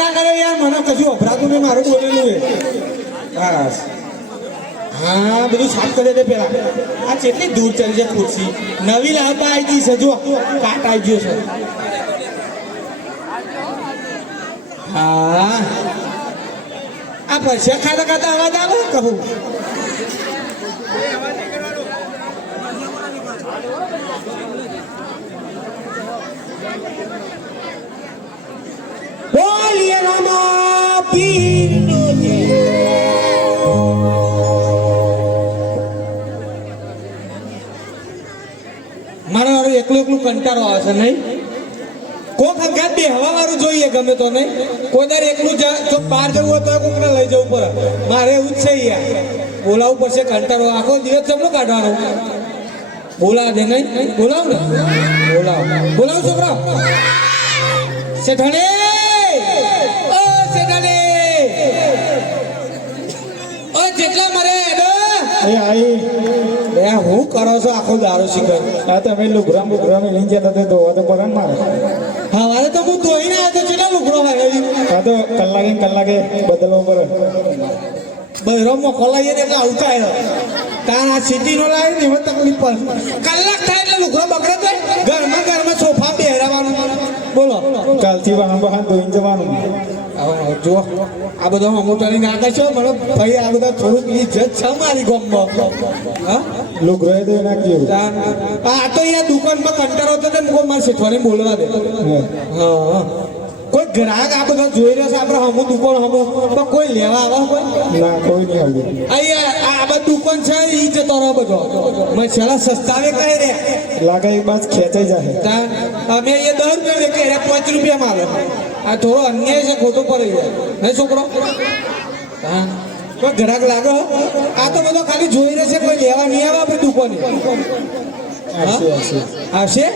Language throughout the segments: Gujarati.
ના કરે યાર, મને કશું અભરાતું નહીં, મારું બોલેલું છે. બસ હા, બધું સાફ કરી દે પેલા. આ કેટલી દૂર ચડી છે ખુરશી, નવી લાવતા આવી ગઈ છે, જો કાટ આવી ગયો છે. હા, આ પૈસા ખાતા ખાતા અવાજ આવે કહું. બોલીએ રામા પીરનો જય. મારા વાળું એકલું એકલું કંટાળો આવે છે નહીં? કોક હંગાત બે હવા વાળું જોઈએ ગમે તો નહીં. કોઈ દર એકલું જો બહાર જવું હોય તો કોકને લઈ જવું પડે. મારે એવું જ છે યાર, બોલાવવું પડશે. કંટાળો આખો દિવસ જમણું કાઢવાનો. બોલાવ દે નહીં? બોલાવ ને, બોલાવ બોલાવ છોકરા. શેઠાણી, ઓ શેઠાણી, ઓ જેટલા મરે એ આઈ બે હું કરો છો આખો દારો શીખર? આ તમે લુગરા બુગરા ને લઈને જતા તો ધોવા તો પડે ને મારે. હવારે તો હું ધોઈને આવ્યો તો કેટલા લુગડો વાળ્યો. આ તો કલાકે બદલવો પડે. બહેરો મોકો લાવીએ ને એટલે આવતા આવ્યો. તાર આ સિટીનો લાવ્યો ને એમાં તકલીફ પડે. કલાક થાય એટલે લુગડો બગડે તો ઘરમાં સોફા બેહરાવાનું. બોલો, કાલથી વાહન ધોઈને જવાનું. જો આ બધા અમોટાની નાખે છે મને ભાઈ, આ બધા થોડુંક ઇજ્જત છે મારી ગામમાં. હા, લુગરો એ તો નાખ્યું. આ તો અહીંયા દુકાનમાં કંટાળો હતો ને મૂકો મારે શીખવાની બોલવા દે. હા, કોઈ ગ્રાહક આ બધા જોઈ રહ્યો છે આપણે હમું દુકાન હમું, તો કોઈ લેવા આવે કોઈ ના, કોઈ નહીં આવ્યું. અહીંયા આ બધું દુકાન છે એ જતો રહો બધો. મસાલા સસ્તાવે કઈ રે લાગે એક બાદ ખેંચાઈ જાય. અમે અહીંયા 10 રૂપિયા વેચે 5 રૂપિયામાં આવે. આ થોડો અન્યાય છે, ખોટું પડે નહીં છોકરો? હા, કોઈ ગ્રાહક લાગે? આ તો બધો ખાલી જોઈ રહે છે, કોઈ લેવા નહીં આવે આપણે દુકાને. આવશે?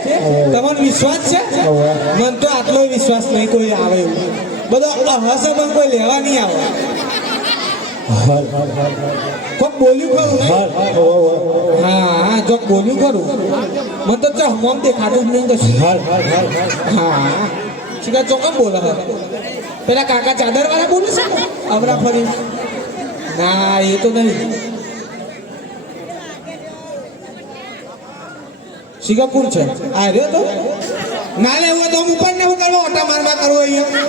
તમારો વિશ્વાસ છે? મને તો આટલો વિશ્વાસ નહીં કોઈ આવે એવું. બધો હશે પણ કોઈ લેવા નહીં આવે. કોક બોલ્યું ખરું? હા, જો બોલ્યું ખરું. મને તો હમણાં દેખાતું જ નહીં કશું. હા, શીખા ચોકમ બોલે. પેલા કાકા ચાદર વાળા બોલે છે અમરા ફરી? ના, એ તો નહીં. સિંગાપુર છે આ રહ્યો તો. ના લેવું તો ઉપર ને હું કરવા ઓટા મારવા કરવો અહીંયા.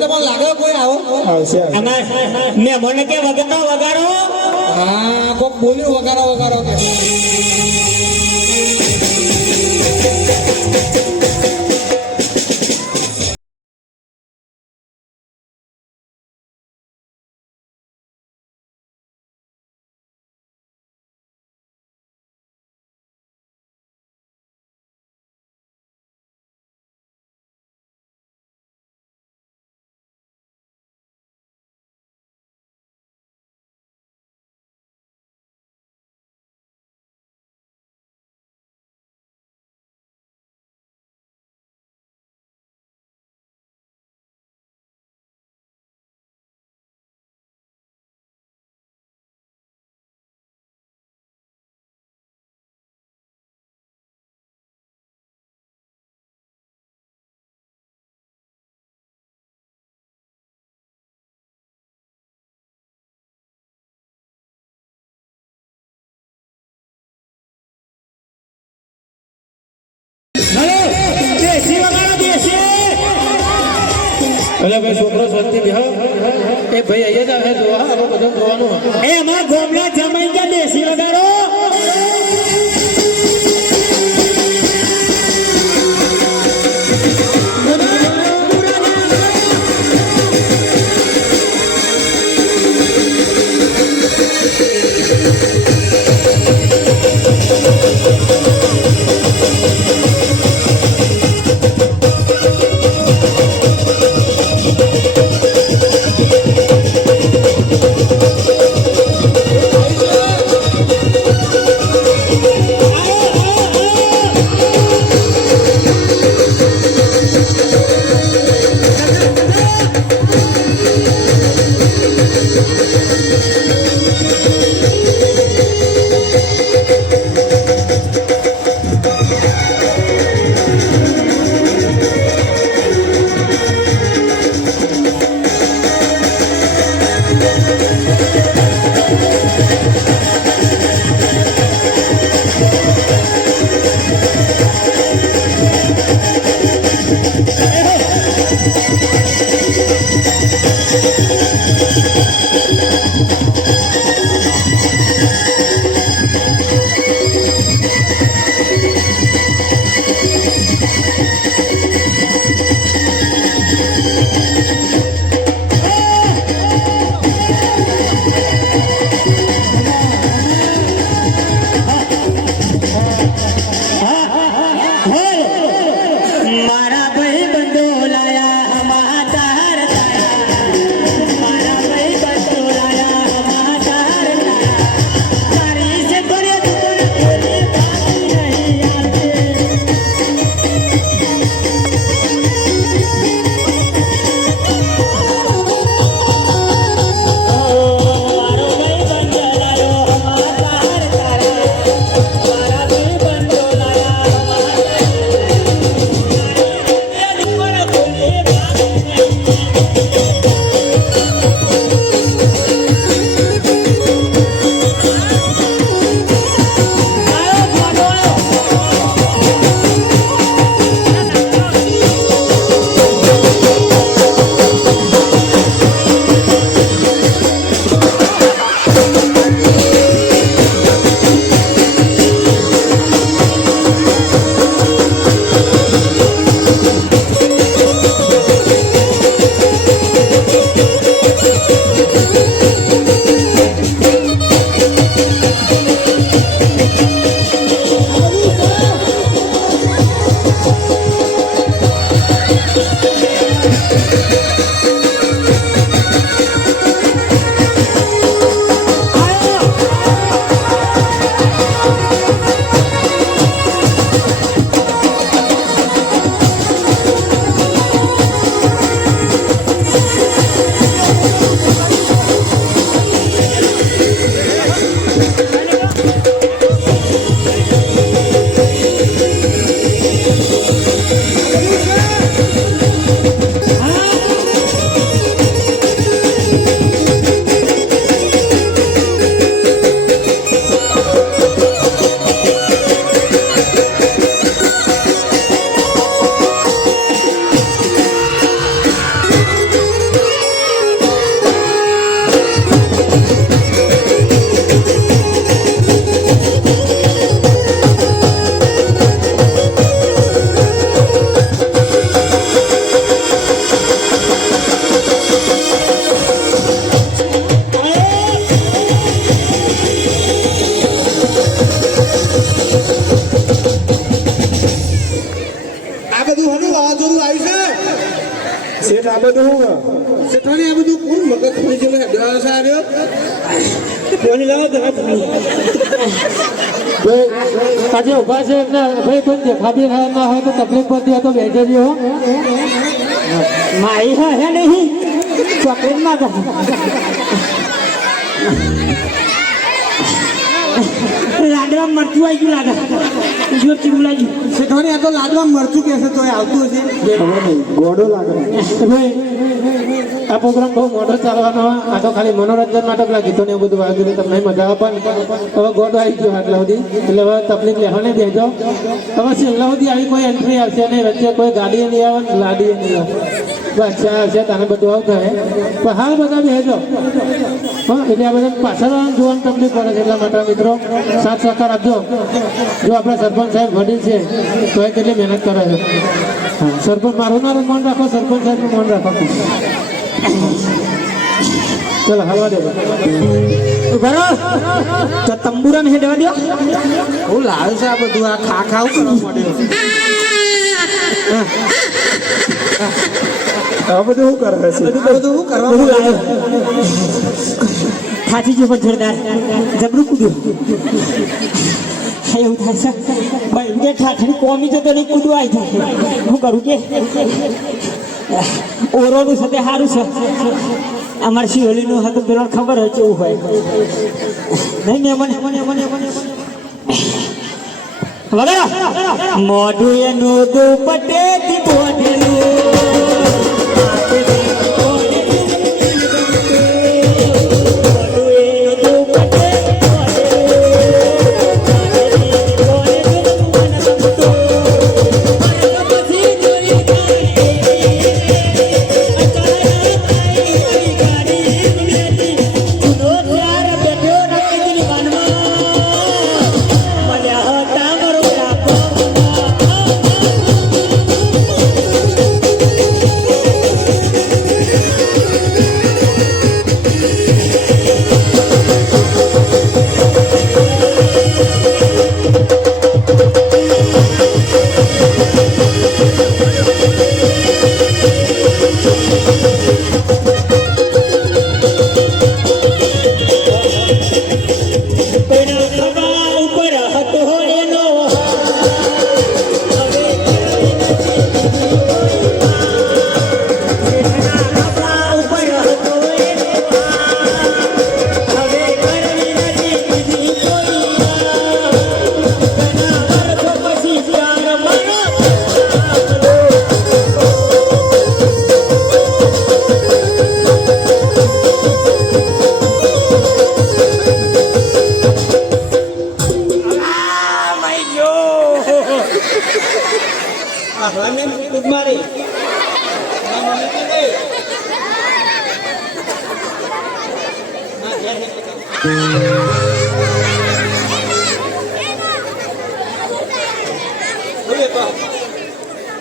તમારે લાગે કોઈ આવો? મેં મને કે વગાડો. હા, કોક બોલ્યું વગાડો. અરે ભાઈ છોકરો શાંતિ બેહો. એ ભાઈ અહીંયા જ આવે જોવા, આપણે બધું જોવાનું. એ અમારા ગોમના જમાઈ ગયા દેશી વગાડો. શેઠ આ બધું હું શેઠાણી આ બધું કોણ મગજ ખોઈ જેલો હેડવા છે આર્યો કોની લાવો તો ભાઈ આજે ઉભા છે એટલે ભાઈ કોઈ દેખાતી ના હોય તો તકલીફ પડતી હોય તો બેઠેલી હો મારી હે નહીં ચોકલેટ માં લાડવા મરચું આવી ગયું લાગે જો ચીવું લાગ્યું શેઠાણી આ તો લાડવા મરચું કહેશે તોય આવતું હશે ગોડો લાગે ભાઈ આ પ્રોગ્રામ બહુ મોટો ચાલવાનો આ તો ખાલી મનોરંજન માટે પેલા ગીતો ને એવું બધું વાગ્યું તમને મજા આવે પણ હવે ગોડો આવી ગયો આટલા સુધી એટલે હવે તકલીફ લેવાને દેજો હવે છેલ્લા સુધી આવી કોઈ એન્ટ્રી આવશે નહીં વચ્ચે કોઈ ગાડી નહીં આવે ને લાડી નહીં આવે બસ ચા આવશે તને બધું આવું થાય પણ હાલ બધા બેજો હા એટલે આ બધા પાછળ જોવાનું તકલીફ પડે છે એટલા માટે મિત્રો સાથ સહકાર આપજો જો આપણા સરપંચ સાહેબ વડીલ છે તો એ કેટલી મહેનત કરે છે હા સરપંચ મારું મન રાખો સરપંચ સાહેબનું મન રાખો ચલો હલવા દે બરો તો તંબુરાને હેડવા દો હું લાવે છે આ બધું આ ખાવ કરવા માંડ્યો આ બધું શું કરે છે આ બધું હું કરવા બધું લાવ્યો થાકી ગયો પણ જોરદાર જબરું કૂદ્યું એવું થાય છે ભાઈ કે ઠાઠડી કોમી જતો નહીં કૂદવા આવી થાય હું કરું કે ઓરોનું સાથે સારું છે અમારે શિવલીનું હતું પેલો ખબર હોય કેવું હોય નહીં મને વગેરે મોઢું એનું દુપટ્ટેથી બોધેલું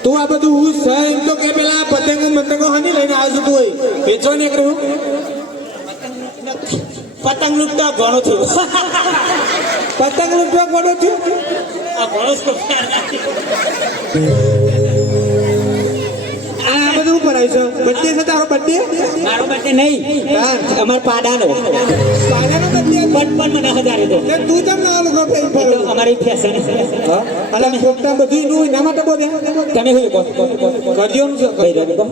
તું આ બધું હું છે એમ તો કે પેલા પતંગો હની લઈને આવ્યો તું વેચો ને એક રહ્યું પતંગ લૂંટતા ઘણો થયો પતંગ લૂંટવા કોનો થયું આ ઘણો આ બધું ઉપર આવ્યું છે બર્થડે છે તારો બર્થડે મારો બર્થડે નહીં અમાર પાડાનો પાડાનો બર્થડે 55 મને 1000 દીધો તું કેમ ના આલો ગો પર અમારી ફેશન હા અલા પોતા બધું નું એના માટે બોલે તમે હું કરજોનું છે કઈ રહ્યો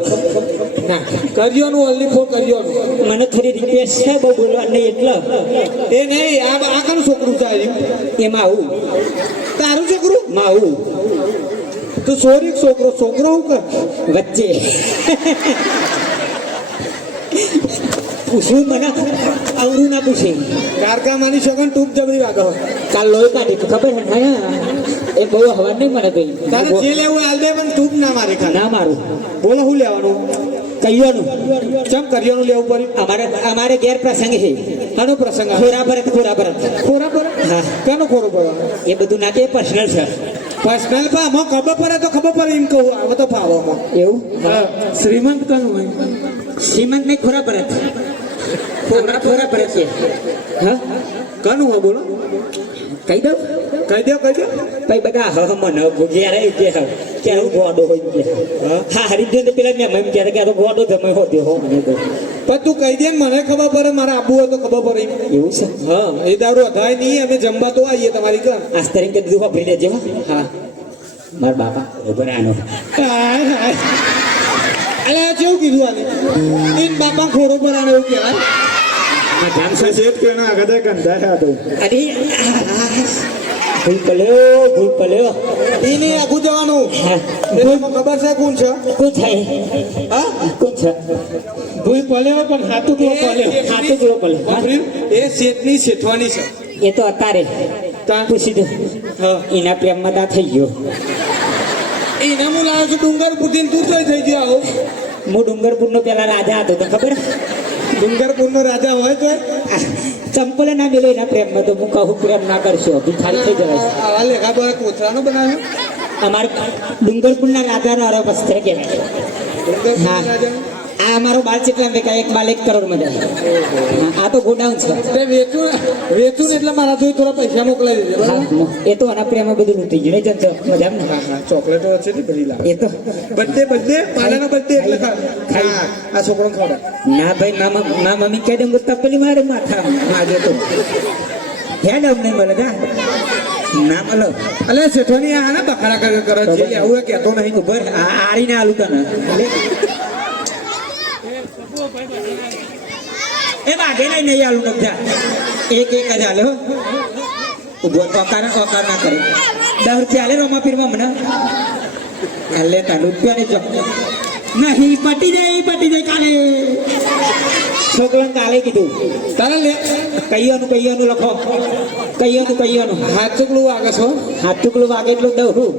ના કરજોનું ઓનલી ફોર કરજોનું મને થોડી રિક્વેસ્ટ છે બહુ બોલવા નહીં એટલે એ નહીં આ કાનું છોકરું છે એમાં આવું તારું છોકરું માં આવું તું સોરી છોકરો હું કર વચ્ચે પૂછવું મને આવડું ના પૂછે કારકામાની સગન ટૂંક જબરી વાગો કાલ લોહી કાઢી તો ખબર છે ને એ બહુ હવા નહીં મને કઈ તારે જે લેવું હાલ દે પણ ટૂંક ના મારે ખાલી ના મારું બોલો શું લેવાનું કહીઓનું ચમ કરિયાનું લેવું પડ્યું અમારે ઘેર પ્રસંગ છે આનો પ્રસંગ ખોરા પર ખોરા પર હા કેનો ખોરો પડ્યો એ બધું ના કે પર્સનલ છે પર્સનલ પા આમાં ખબર પડે તો ખબર પડે એમ કહું આવે તો ફાવો આમાં એવું હા શ્રીમંત કનું હોય શ્રીમંત ને ખોરા પર અમારા ખોરા પર છે હા કનું હોય બોલો કહી દઉં કહી દો પછી બધા મને ઘેરે કે કે ગોડો હોય કે હા હરિદ્વાર તો પેલા મેં ક્યારે કે ગોડો જમે હોતે હો મને તો પણ તું કહી દે ને, મને ખબર પડે, મારે આબુ હોય તો ખબર પડે. એવું છે હા, એ દારૂ અધાય નહીં, અમે જમવા તો આવીએ તમારી ઘર. આજ તરીકે દીધું વાપરી લેજે હો. હા, મારા બાપા ઉભો આનો હાય હાય. અલા કેવું કીધું આને? ઈન બાપા ખોરો પર આને એવું કહેવાય. જામ છે શેઠ કેના આગળ કંધાયા હતો. અરે ભૂલ પલ્યો એને આગું જવાનું. હા એમાં ખબર છે કોણ છે? કોણ છે હા, કોણ છે ભૂલ પડ્યો પણ હાથું કેવો પડ્યો. હાથું કેવો પલ્યો વાપર્યું? એ શેઠની શેઠવાની છે. એ તો અત્યારે પૂછી દે હા, એના પ્રેમમાં તા થઈ ગયો. એના હું લાવ્યો છું ડુંગરપુરથી, તું તો થઈ ગયો આવો. હું ડુંગરપુરનો પેલા રાજા હતો તો ખબર ડુંગરપુરનો રાજા હોય તો ચંપલે ના મેલો એના પ્રેમમાં તો હું કહું પ્રેમ ના કરશો ભિખારી થઈ જવાય. આવા લેખા પર કોથરાનો બનાવ્યો. અમારે ડુંગરપુરના રાજાનો અરે વસ્ત્ર કહેવાય. ડુંગરપુરના હા. રાજા. આ અમારો બાલ ચેટલા વેચાય? એક બાલ 1 કરોડ માં જાય. આ તો ગોડાઉન છે. તે વેચું ને એટલે મારા જોઈ થોડા પૈસા મોકલાઈ દેજે, બરાબર? હા, એ તો આના પ્રેમમાં બધું લૂંટી ગયું નહીં જનતો મજા ને. હા, ચોકલેટો છે ને ભરી લાવ. એ તો બર્થડે પાલાનો બર્થડે એટલે હા, આ છોકરો ખવડાવ. ના ભાઈ મા મમ્મી કહી દે હું તપેલી મારે માથા માગે તો હેડ અમને મળે કા ના મળો. અલે શેઠવાની આ ને બખાડા કરે છે, આવું એ કહેતો નહીં. ઉભર આરીને આલુ તને એ બાગે નહીં આલુ નજા એક જ હાલે હો. ઉભો ઓકાર ના કરે. 10 રૂપિયા હાલે રોમા પીરમાં મને હાલે તા રૂપિયા ને જો નહીં પટી જાય કાલે છોકરાને કાલે કીધું તારે લે કૈયાનું લખો કૈયાનું હાથ ચોકલું વાગે છો. હાથ ટુકડું વાગે એટલું દઉં હું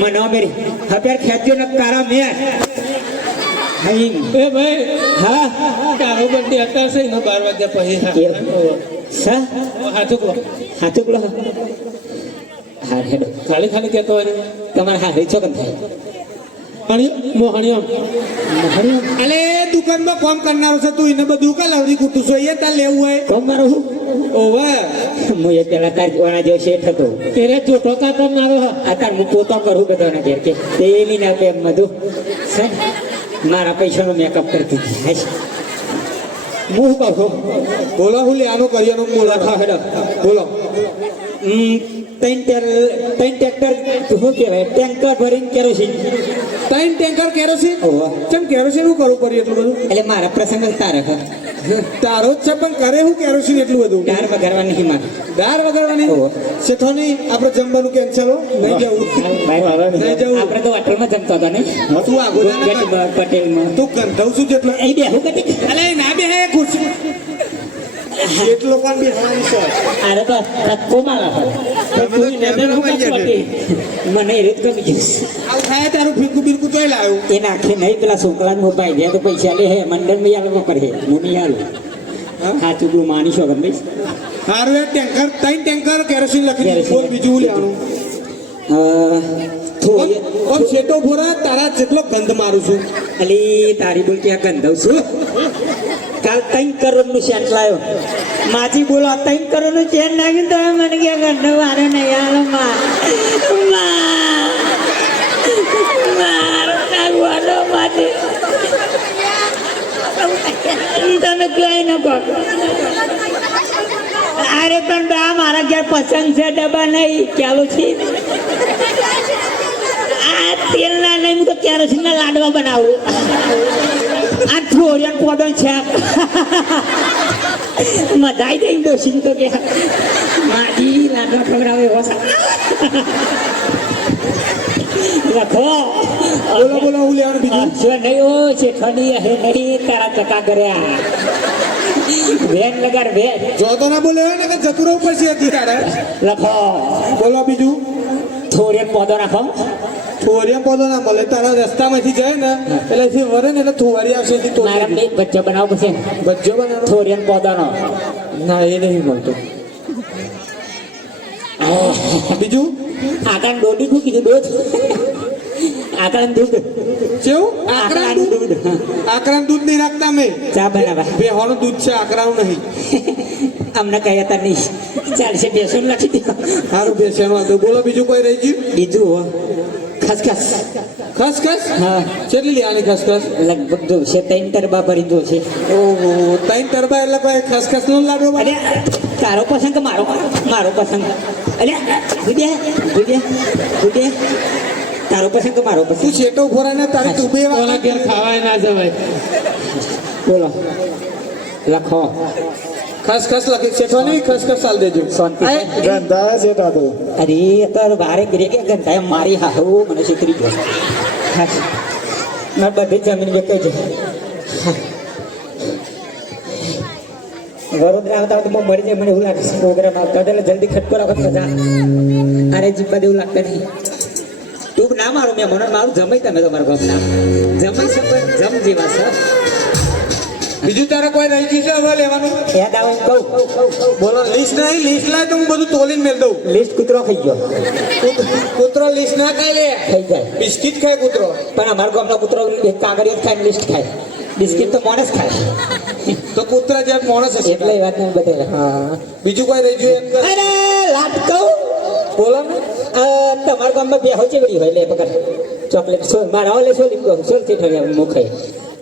મને મેરી અત્યારે ખેંચ્યો ને તારા મેં હાઈ એ ભાઈ હા તારો બર્થડે અત્યારે છે એનો 12 વાગ્યા પછી સા હાથું કહો. હાથ ટુકડો હા હેડો ખાલી કહેતો હોય ને તમારે હા રીચો કેમ થાય મોહણીઓ અલે દુકાનમાં કામ કરનારો છે તું, એને બધું કા લાવડી કૂટું છો? એ તાર લેવું હોય કોમ મારું હું ઓવે. હું એ પેલા તાર ઓના જેવો શેઠ હતો તેરે ચોટો કાતો મારો અત્યારે હું પોતો કરું બધાને ઘેર કે તેની ના કેમ બધું છે મારા પૈસાનો મેકઅપ કરતી હતી. હાશ. હું કહું બોલો હું લે આનો કરિયાનો બોલો. હેડો બોલો. ત્રણ ટ્રેક્ટર શું કહેવાય ટેન્કર ભરીને કેરોસીન 3 ટેન્કર કેરોસીન. ઓહો. ચમ કેરોસીન શું કરવું પડ્યું એટલું બધું? એટલે મારા પ્રસંગ તારે તારો જ છે પણ કરે હું કેરોસીન એટલું બધું? ડાર વગાડવા નહીં મારે દાર વગાડવાની. ઓહો. શેઠોની આપણે જમવાનું કેન્સલ હો, નહીં જવું. નહીં જવું. આપણે તો હોટલમાં જમતો હતો ને તું આગળ ના કર. પટેલમાં તું ગંધાવ છું જેટલો. એ બેહું કદી અલે ના બે હે ખુરશી જેટલો પણ બેહવાની છે. અરે તો ધક્કો મારા મને એ રીત ગમી જઈશ આવું થાય તારું ફીકું બિલકું તોય લાવ્યું. એ નાખે નહીં પેલા છોકરાને મોબાઈલ દે તો પૈસા લે હે મંડળ માં આલો કરે હું નહીં આલું હા ચૂકલું માની શકો ભાઈ હારું એક ટેન્કર 3 ટેન્કર કેરોસીન લખી દીધું. કેરોસીન. બોલ બીજું હું લેવાનું. થોડી ઓમ શેઠો ભોરા તારા જેટલો ગંધ મારું છું. અલી તારી બોલ ક્યાં ગંધવ છું કાલ 3 કરોડ નું શેટ લાવ્યો માજી બોલો 3 કરોડ નું શેટ નાખ્યું તો મને ક્યાં ગંધવ વારે નહીં આલો તમે ક્યાંય ન કહો અરે પણ બા મારા ઘેર પસંદ છે ડબ્બા નહીં ચાલુ છે આ તેલના નહીં હું તો કેરોસીનના લાડવા બનાવું આ થોડિયા પોદો છે મજા આવી જાય દોશી તો કે મારી લાડવા ખવડાવે એવો લખો બોલો બોલો હું લેવાનું બીજું. જો નહીં ઓ છે ઠંડી હે નહીં તારા ચકા કર્યા વેન લગાડ વેન જો તો ના બોલે ને કે જતું રહેવું પડશે હજી તારે. લખો બોલો બીજું. થોડિયા પોદો રાખો થોરિયા પોદો ના મળે, તારા રસ્તામાંથી જાય ને એટલે જે વરે ને એટલે થોવારી આવશે એથી તોડી મારા નાખી. બે બચ્ચો બનાવો પછી ભજ્જો બનાવો. થોડિયા પોદાનો ના એ નહીં મળતો. બીજું આકાન દોડી શું કીધું દૂધ આકાન દૂધ કેવું? આકરાનું દૂધ હા. આકરાનું દૂધ નહીં રાખતા મેં. ચા બનાવવા બેહોનું દૂધ છે, આકરાનું નહીં. અમને કઈ હતા નહીં ચાલશે બેસો નાખી દો સારું બેસવાનું હતું બોલો બીજું કોઈ રહી ગયું બીજું હો ખસખસ ખસખસ હા કેટલી લેવાની ખસખસ લગભગ જોશે 3 ટરબા ભરી જોશે ઓહો 3 ટરબા એટલે કોઈ ખસખસ નો લાડવો અરે તારો પસંદ કે મારો મારો પસંદ અરે ગુડિયા તારો પસંદ કે મારો તું પસંદ શેટો ઉભો રહે ને તારી તું બે કોના ઘેર ખાવાય ના જવાય બોલો લખો ખસખસ લખી શેઠો નહીં ખસખસ ચાલ દેજો શાંતિ આય, ગંધાયા છે તા તો અરે અત્યારે બારે ગીરે કે ગંધાય મારી હાહુ મને છેતરી ગયો હા મારે બધી જમીન વેચાઈ છે વડોદરા આવતા તો મરી જાય મને એવું લાગે છે પ્રોગ્રામ આવતા એટલે જલ્દી ખટકો રાખો મજા અરે જીબ્બા એવું લાગતા નહીં તું ના મારો મેં મને મારું જમાઈ તમે તમારા ગામના જમાઈ છે પણ જમ જેવા છે બીજું તારે કોઈ રહી ગયું છે હવે લેવાનું યાદ આવે એમ કહું બોલો લિસ્ટ નહીં લિસ્ટ લાય તો હું બધું તોલીને મેળ દઉં લિસ્ટ કૂતરો ખાઈ ગયો કૂતરો લિસ્ટ ના ખાય લે ખાઈ જાય બિસ્કિટ ખાય કૂતરો પણ અમારા ગામનો કૂતરો એક કાગળિયો ખાય લિસ્ટ ખાય બિસ્કિટ તો માણસ ખાય તો કૂતરા જેમ માણસ હશે એટલે એ વાત નહીં બતાવે હા બીજું કોઈ રહી ગયું એમ કર અરે લાટ કહું બોલો ને તમારા ગામમાં બે હોય ચેવડી હોય લે પકડ ચોકલેટ સોલ મારા ઓલે સોલી સોલ થી ઠર્યા મુખે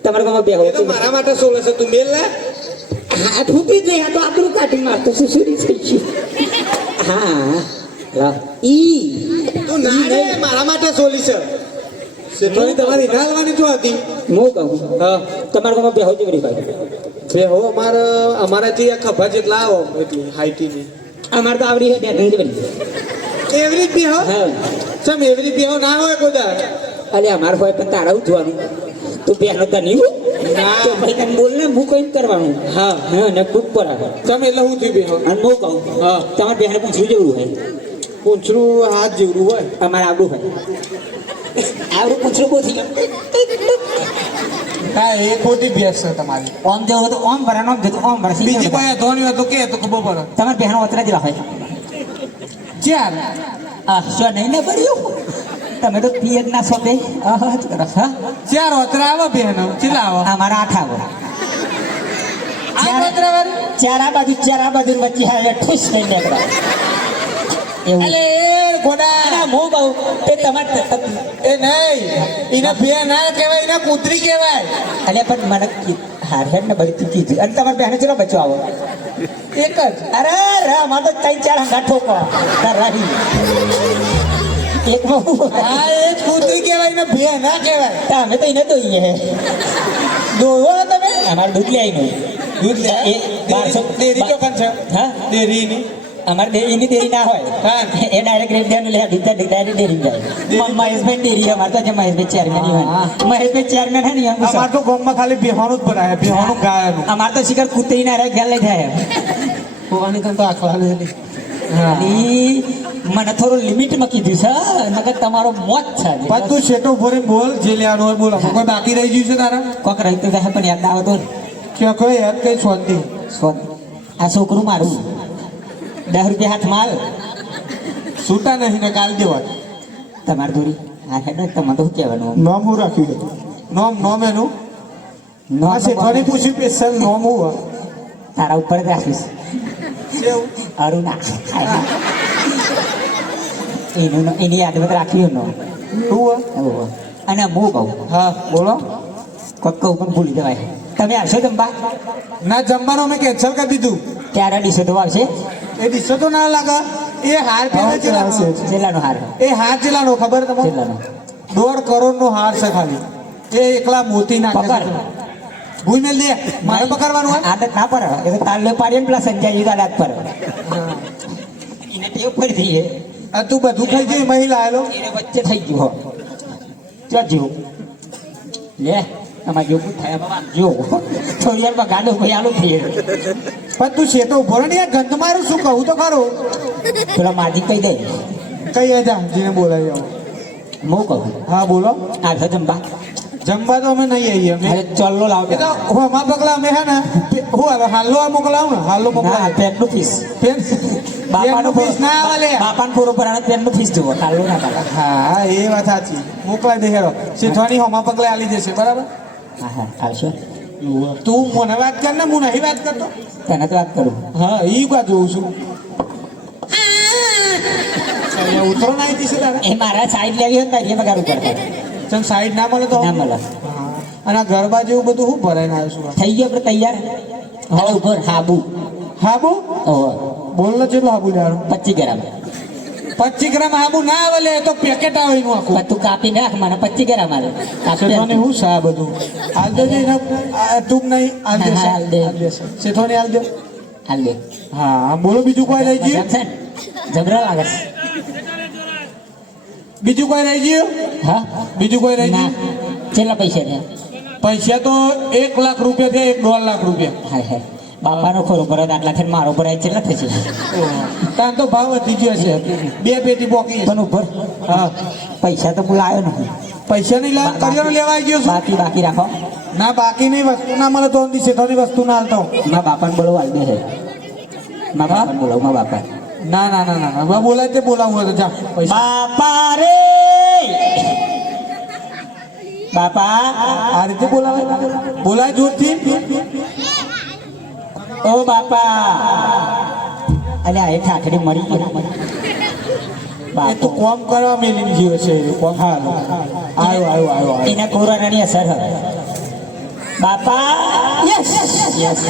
તમારા ગામમાં બે હોય એ તો મારા માટે સોલે છે તું મેલ લે હા ઠૂકી જ નહીં આ તો આપણું કાઢી મારતો સુસુરી થઈ ગયું હા લા ઈ તું ના રે મારા માટે સોલી છે શેઠોની તમારી ના હાલવાની જો હતી હું કહું હા તમારા ગામમાં બે હોય ચેવડી હોય બે હો અમારાથી આ ખભા જેટલા આવો એટલી હાઈટીની અમારે તો આવડી છે બે બની એવરેજ બી હો હા સમ એવરેજ બી હો ના હોય કોદા અલે અમારે હોય પણ તારા ઉઠવાનું તું બેનો તો નહીં ના. તો ભાઈ તને બોલ ને હું કઈ કરવાનું હા હા ને બુક પર આગળ સમ એટલે હું થયું બી હો અને હું કહું હા તમારે બેને પૂછવું જેવું હોય પૂંછડું હાથ જેવડું હોય અમારે આવડું હોય આવડું પૂછડું બહુ થઈ ગયું હા એ ખોટી ભેસ છે તમારી ઓમ જવું તો ઓમ ભરા ઓમ જતું ઓમ ભરા બીજી કોઈ ધોની હોય તો કે તો ખબર પડે તમારે બહેનો ઓતરા જેવા હોય ચાર આ શું નહીં ને ભર્યું તમે તો પિયર ના સોપે આહ જ કરો હા ચાર ઓતરા આવે બેન કેટલા આવે અમારા 8 આવો આ ઓતરા વાળી ચાર આ બાજુ વચ્ચે હાલે ઠૂસ નહીં નીકળે એવું અલે એ ગોડા અરે મો બહુ તે તમારે એ નહીં એને બે ના કહેવાય એને કૂતરી કહેવાય અલે પણ મને હાર હેડ ને બળી કીધું અને તમારે બહેનો ચલો બચ્ચો આવો એક જ અરે અમારે તો 3-4 હંગા ઠોકો તાર રાહી એક બહુ હા એ જ કૂતરી કહેવાય ને બે ના કહેવાય તમે તો એને દોઈએ દોવો તમે અમારે દૂધ લઈ આવીને દૂધ લે એ 1200 ડેરી ચોકન છે હા ડેરીની અમારે એની દેરી ના હોય હા. એ ડાયરેક્ટ રેટ દેવાનું લે દૂધ ડાયરેક્ટ ડેરી જાય મહેશભાઈ ડેરી અમારે તો જે મહેશભાઈ ચેરમેન હોય મહેશભાઈ ચેરમેન હે ને એમ અમાર તો ગામમાં ખાલી બેહાનું જ ભરાય બેહાનું ગાયનું અમારે તો શિખર કૂતરી ના રે ઘેર લઈ જાય કોવાની કન તો આખલા લે ઈ મને થોડું લિમિટમાં કીધું છે નકર તમારો મોત છે પણ તું શેટો ભરીને બોલ જે લેવાનું હોય બોલ કોઈ બાકી રહી ગયું છે તારા કોક રહેતું જાય પણ યાદ આવે તો કે કોઈ યાદ કઈ શાંતિ સોન આ છોકરું મારું 10 રૂપિયા હાથ માલ છૂટા નહીં ને કાલ દેવા તમારે દોરી હા હેડ તમારે તો શું કહેવાનું નોમ હું રાખ્યું છે નોમ એનું નો આ શેઠવાની પૂછ્યું સ્પેશિયલ નોમ હું હોય તારા ઉપર જ રાખીશ કેવું અરુણા એની યાદમાં રાખ્યું નો શું હોય એવું અને હું કહું હા બોલો કોક કહું પણ ભૂલી જવાય તમે આવશો જમવા ના જમવાનું અમે કેન્સલ કરી દીધું ક્યારે ડીશો તો આવશે એ દિશો તો ના લાગે એ હાર પેલા ચેલાનો જિલ્લાનો હાર એ હાર ચેલાનો ખબર તમને જિલ્લાનો 1.5 કરોડનો હાર છે ખાલી એ એકલા મોતી નાખે છે પકડ. ભૂઈ મેલ દે મારે પકડવાનું હોય આદત ના પર એ તો તાર લે પાડીએ ને પેલા સંજય યુદ્ધ આદત પર એને ટેવ પડી થઈ છે આ તું બધું ખાઈ જઈ મહિલા આવેલો એને વચ્ચે થઈ ગયું હો જો જીવ લે અમારે જેવું થાય બાબા જો થોડી વારમાં ગાડો ભાઈ આલું થઈ પણ તું શેતો ઉભો રહે ને યાર ગંધ મારું શું કહું તો ખરું પેલા માજી કહી દે કઈ જા જેને બોલાવી આવો હું કહું હા બોલો આવશો જમવા જમવા તો અમે નહીં આવીએ અમે અરે ચોલ્લો લાવ એ તો હું અમાર પગલા અમે હે ને હું હાલો આ મોકલાવું ને હાલો ના મોકલાવ પેટનું ફીસ બાપાનું પીસ ના આવે લે બાપાનું પૂરો પર પેટનું ફીસ જુઓ કાલું ના કાલા હા એ વાત સાચી મોકલાઈ દે હેરો શેઠવાની હોમા પગલે આલી જશે બરાબર હા હા આવશો તું મને વાત કર ને હું નહીં વાત કરતો તને તો વાત કરું હા ઈ કા જોઉં છું અહીંયા ઉતરો ના આવી છે તારે એ મારા સાઈડ લેવી હોય ને તારી પગાર ઉપર થાય. ચમ સાઈડ ના મળે તો ના મળે હા. અને આ ગરબા જેવું બધું હું ભરાઈને આવ્યો છું થઈ ગયો આપણે તૈયાર હવે ઉપર હાબુ હાબુ ઓહો બોલ ને ચેટલો હાબુ લેવાનો 25 ગ્રામ 25 ગ્રામ હાબુ ના આવે લે એ તો પેકેટ આવે એનું આખું પણ તું કાપી નાખ મને 25 ગ્રામ આવે કાપી શેઠોને હું સા બધું હાલ દેજે એને તું નહીં હાલ દે હા, હાલ દે. શેઠોને હાલ દે હાલ દે હા બોલો બીજું કોઈ રહી ગયું છે ને? જબરા લાગે છે. બીજું કોઈ રહી ગયું હા બીજું કોઈ રહી ના ગયું કેટલા પૈસા છે પૈસા તો 1 લાખ રૂપિયા થયા 1.5 લાખ રૂપિયા હાય હાય બાપાનો ખોરો ભરત આટલા થઈને મારો ભરાય કેટલા થશે તાર તો ભાવ વધી ગયો છે 2 પેટી બોકી પણ ઉપર હા પૈસા તો બોલાયો નથી પૈસા નહીં લાવ કરિયાણું લેવા આવી ગયો છું બાકી બાકી રાખો ના બાકી નહીં વસ્તુ ના મળે તો શેઠોની વસ્તુ ના હાલતો મારા બાપાને બોલાવો હાલ દે છે મારા બાપાને બોલાવો મારા બાપા ના ના ના ના ના બોલાય તે બોલાવું હોય તો જા પૈસા બાપા રે બાપા આ રીતે બોલાવે બોલાય જોરથી ઓ બાપા અલ્યા એ ઠાકડી મરી ગઈ એ તો કોમ કરવા મેલીને જીવે છે કોમ હા આવ્યો આવ્યો એના કોરોનાની અસર હવે બાપા યસ યસ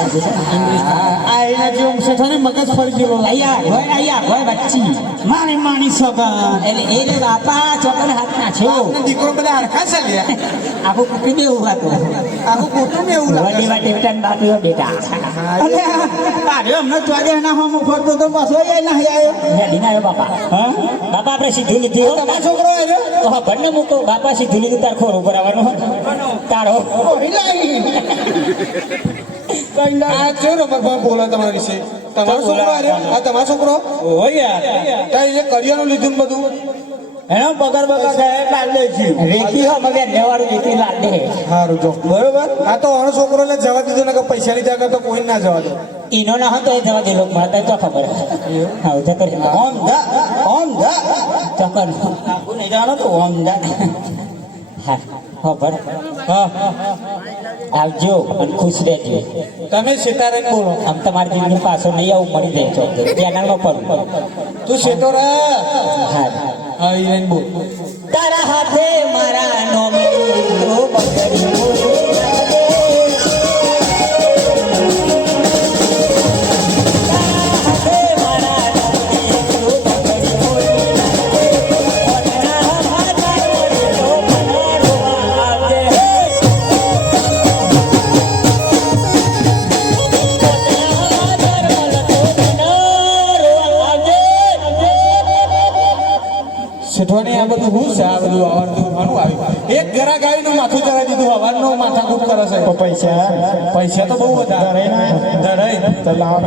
આ એના જેવો શેઠાને મગજ ફરી ગયેલો આયા હોય બચ્ચી મારી માની સગા એટલે એ રે બાપા ચોકન હાથ નાખ્યો આપના દીકરો બધા હરખા છે લ્યા આખું કુટી દેવું હતું આખું કુટુંબ એવું લાગે વડી વાટી ઉઠાને બાપીઓ બેટા અરે હમણાં ચોગે ના હોમ ફરતો તો પાછો ના આવ્યો રેડી ના આવ્યો બાપા હા બાપા આપણે સીધું લીધું હો. તમારો છોકરો આવ્યો હા ભણને મૂકો બાપા સીધું લીધું તાર ખોર ઉપર આવવાનું હો. તારો આ છે રમકભાઈ બોલે તમારા વિશે તમારો છોકરો આવ્યો આ તમારો છોકરો તારે જે કરિયાનું લીધું ને બધું એનો પગાર બગાર થાય કાઢ લે છે રેતી હો મગે નેવાળું રેતી લાડ દે સારું જો બરોબર આ તો આનો છોકરો ને જવા દીધો ને કે પૈસા લીધા કરતો કોઈ ના જવા દે ઈનો ના હતો એ જવા દે લોક મળતા તો ખબર હા જતો રે ઓમ જા ચોકન આખું નહીં જાણો તો ઓમ જા હા હો ભર હા આવજો અને ખુશ રહેજો તમે સિતારે બોલો આમ તમારી જિંદગી પાછો નહીં આવું મળી જાય ચોક ચેનલમાં પડું તું સેતો રે હા હા ઈ બોલ તારા હાથે મારા નોમનો બગડ્યો શેઠવાને આ બધું હું છે આ બધું અવારનું ઘણું આવ્યું એક ગરા ગાયનું માથું ચડાવી દીધું અવારનો માથાકૂટ કરે છે પૈસા પૈસા તો બહુ બધા ધરાઈ તો લાવો